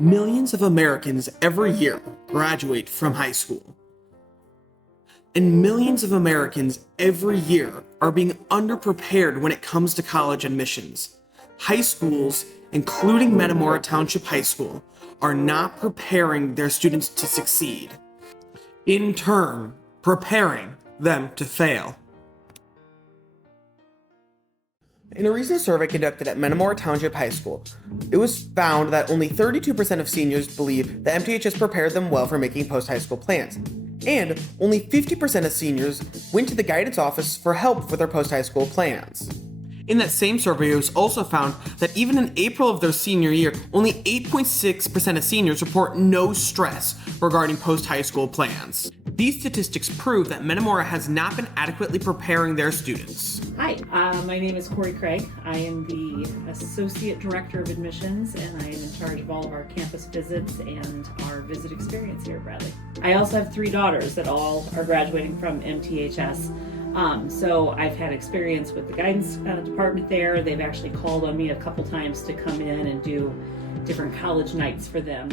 Millions of Americans every year graduate from high school. And millions of Americans every year are being underprepared when it comes to college admissions. High schools, including Metamora Township High School, are not preparing their students to succeed. In turn, preparing them to fail. In a recent survey conducted at Metamora Township High School, it was found that only 32% of seniors believe that MTHS prepared them well for making post-high school plans, and only 50% of seniors went to the guidance office for help with their post-high school plans. In that same survey, it was also found that even in April of their senior year, only 8.6% of seniors report no stress regarding post-high school plans. These statistics prove that Metamora has not been adequately preparing their students. Hi, my name is Corey Craig. I am the Associate Director of Admissions, and I am in charge of all of our campus visits and our visit experience here at Bradley. I also have 3 daughters that all are graduating from MTHS. So I've had experience with the guidance department there. They've actually called on me a couple times to come in and do different college nights for them.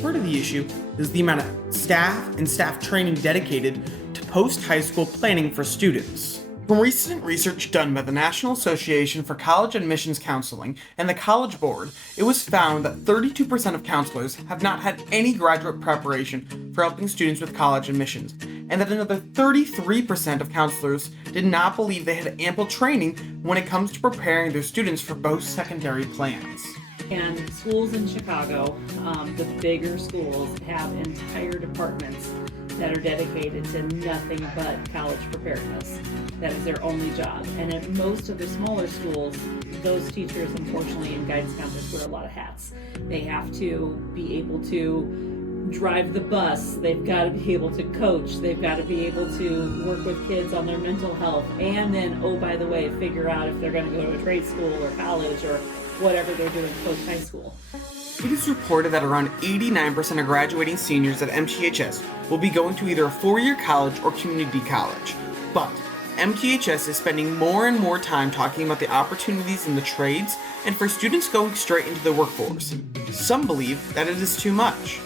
Part of the issue is the amount of staff and staff training dedicated to post-high school planning for students. From recent research done by the National Association for College Admissions Counseling and the College Board, it was found that 32% of counselors have not had any graduate preparation for helping students with college admissions, and that another 33% of counselors did not believe they had ample training when it comes to preparing their students for post-secondary plans. And schools in Chicago, the bigger schools, have entire departments that are dedicated to nothing but college preparedness. That is their only job. And at most of the smaller schools, those teachers, unfortunately, in guidance counselors wear a lot of hats. They have to be able to drive the bus, they've got to be able to coach, they've got to be able to work with kids on their mental health, and then, oh, by the way, figure out if they're going to go to a trade school or college or whatever they're doing post-high school. It is reported that around 89% of graduating seniors at MTHS will be going to either a 4-year college or community college. But MTHS is spending more and more time talking about the opportunities in the trades and for students going straight into the workforce. Some believe that it is too much.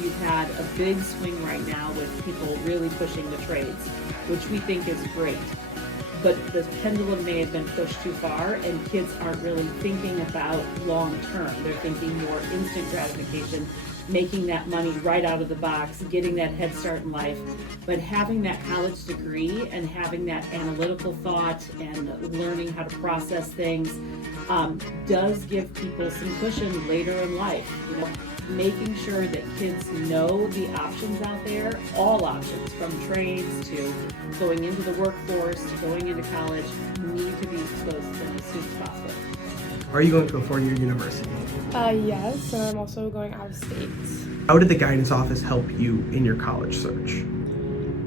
You've had a big swing right now with people really pushing the trades, which we think is great. But the pendulum may have been pushed too far, and kids aren't really thinking about long term. They're thinking more instant gratification, making that money right out of the box, getting that head start in life. But having that college degree and having that analytical thought and learning how to process things does give people some cushion later in life. Making sure that kids know the options out there, all options, from trades to going into the workforce to going into college, need to be exposed to them as soon as possible. Are you going to a 4-year university? Yes, and I'm also going out of state. How did the guidance office help you in your college search?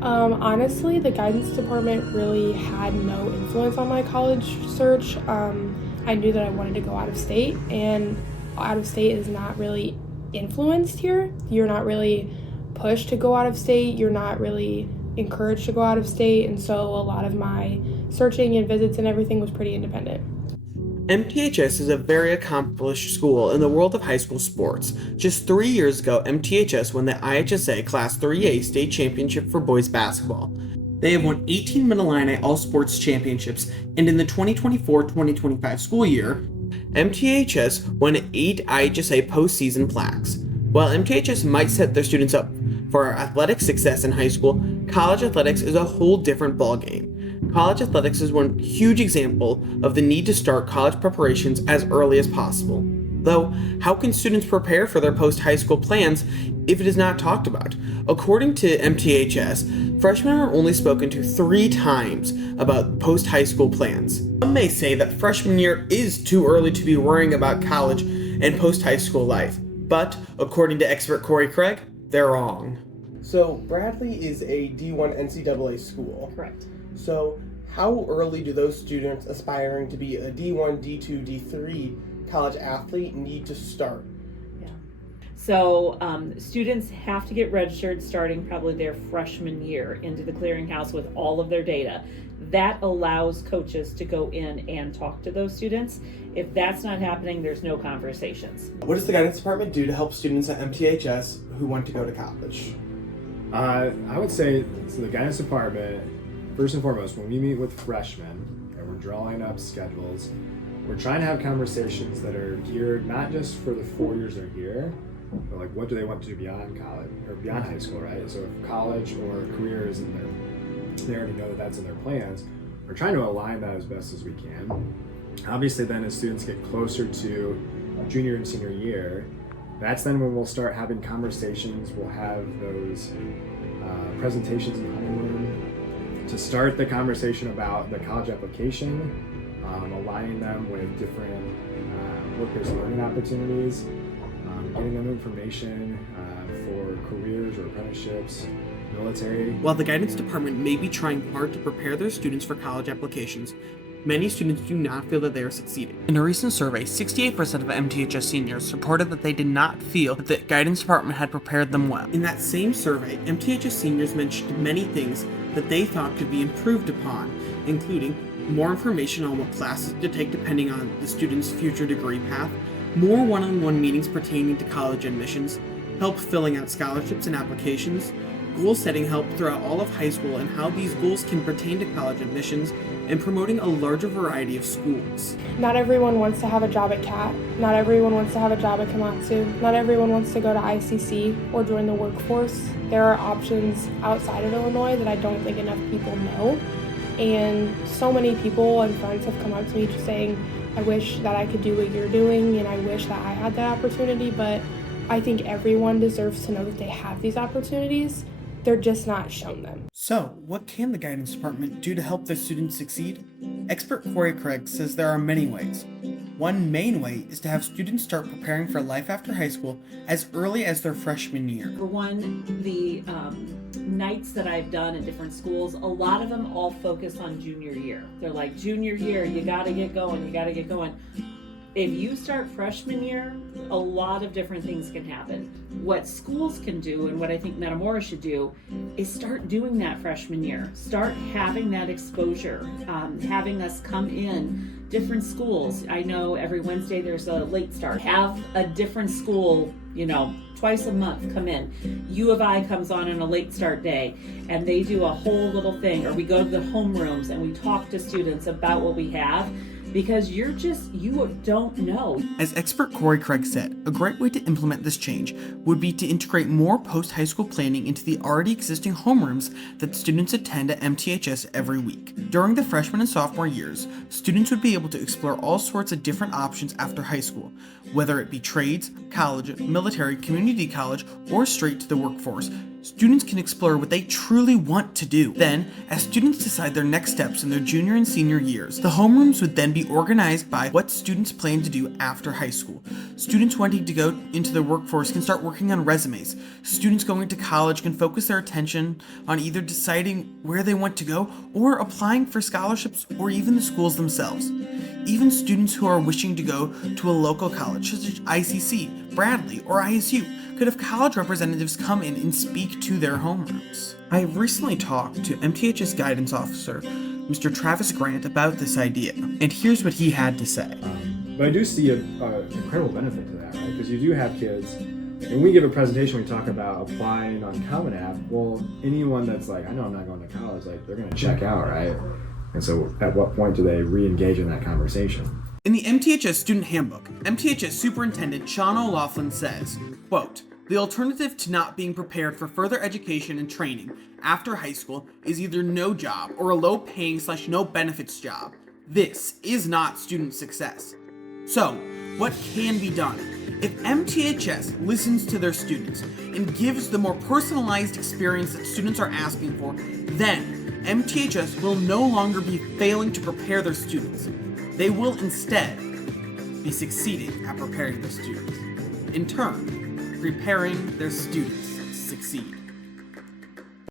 Honestly, the guidance department really had no influence on my college search. I knew that I wanted to go out of state, and out of state is not really influenced here. You're not really pushed to go out of state. You're not really encouraged to go out of state, and so a lot of my searching and visits and everything was pretty independent. MTHS is a very accomplished school in the world of high school sports. Just 3 years ago, MTHS won the IHSA Class 3A state championship for boys basketball. They have won 18 Mid-Illini All-Sports Championships, and in the 2024-2025 school year, MTHS won 8 IHSA postseason plaques. While MTHS might set their students up for athletic success in high school, college athletics is a whole different ballgame. College athletics is one huge example of the need to start college preparations as early as possible. Though, how can students prepare for their post-high school plans if it is not talked about? According to MTHS, freshmen are only spoken to 3 times about post-high school plans. Some may say that freshman year is too early to be worrying about college and post-high school life, but according to expert Corey Craig, they're wrong. So Bradley is a D1 NCAA school. Correct. So how early do those students aspiring to be a D1, D2, D3 college athlete need to start? So students have to get registered starting probably their freshman year into the clearinghouse with all of their data. that allows coaches to go in and talk to those students. If that's not happening, there's no conversations. What does the guidance department do to help students at MTHS who want to go to college? I would say, so the guidance department, first and foremost, when we meet with freshmen and we're drawing up schedules, we're trying to have conversations that are geared not just for the 4 years they're here, but like what do they want to do beyond college or beyond high school, right? So if college or career is in their, they already know that that's in their plans. We're trying to align that as best as we can. Obviously, then as students get closer to junior and senior year, that's then when we'll start having conversations. We'll have those presentations in homeroom to start the conversation about the college application, aligning them with different work-based learning opportunities, getting them information for careers or apprenticeships, military. While the guidance department may be trying hard to prepare their students for college applications, many students do not feel that they are succeeding. In a recent survey, 68% of MTHS seniors reported that they did not feel that the guidance department had prepared them well. In that same survey, MTHS seniors mentioned many things that they thought could be improved upon, including more information on what classes to take depending on the student's future degree path, more one-on-one meetings pertaining to college admissions, help filling out scholarships and applications, goal setting help throughout all of high school and how these goals can pertain to college admissions, and promoting a larger variety of schools. Not everyone wants to have a job at CAT. Not everyone wants to have a job at Komatsu. Not everyone wants to go to ICC or join the workforce. There are options outside of Illinois that I don't think enough people know. And so many people and friends have come up to me just saying, I wish that I could do what you're doing and I wish that I had that opportunity, but I think everyone deserves to know that they have these opportunities. They're just not shown them. So, what can the guidance department do to help their students succeed? Expert Corey Craig says there are many ways. One main way is to have students start preparing for life after high school as early as their freshman year. For one, the nights that I've done in different schools, a lot of them all focus on junior year. They're like, junior year, you gotta get going, you gotta get going. If you start freshman year, a lot of different things can happen. What schools can do, and what I think Metamora should do, is start doing that freshman year. Start having that exposure, having us come in different schools. I know every Wednesday there's a late start. Have a different school, twice a month come in. U of I comes on a late start day, and they do a whole little thing, or we go to the homerooms and we talk to students about what we have. Because you don't know. As expert Corey Craig said, a great way to implement this change would be to integrate more post-high school planning into the already existing homerooms that students attend at MTHS every week. During the freshman and sophomore years, students would be able to explore all sorts of different options after high school, whether it be trades, college, military, community college, or straight to the workforce. Students can explore what they truly want to do. Then, as students decide their next steps in their junior and senior years, the homerooms would then be organized by what students plan to do after high school. Students wanting to go into the workforce can start working on resumes. Students going to college can focus their attention on either deciding where they want to go or applying for scholarships or even the schools themselves. Even students who are wishing to go to a local college, such as ICC, Bradley, or ISU, could have college representatives come in and speak to their homerooms. I have recently talked to MTHS guidance officer, Mr. Travis Grant, about this idea, and here's what he had to say. But I do see an incredible benefit to that, right? Because you do have kids, and we give a presentation, we talk about applying on Common App. Well, anyone that's like, I know I'm not going to college, like they're going to check out, right? And so at what point do they re-engage in that conversation? In the MTHS Student Handbook, MTHS Superintendent Sean O'Laughlin says, quote, "The alternative to not being prepared for further education and training after high school is either no job or a low-paying / no benefits job. This is not student success." So, what can be done? If MTHS listens to their students and gives the more personalized experience that students are asking for, then MTHS will no longer be failing to prepare their students. They will instead be succeeding at preparing their students. In turn, preparing their students to succeed.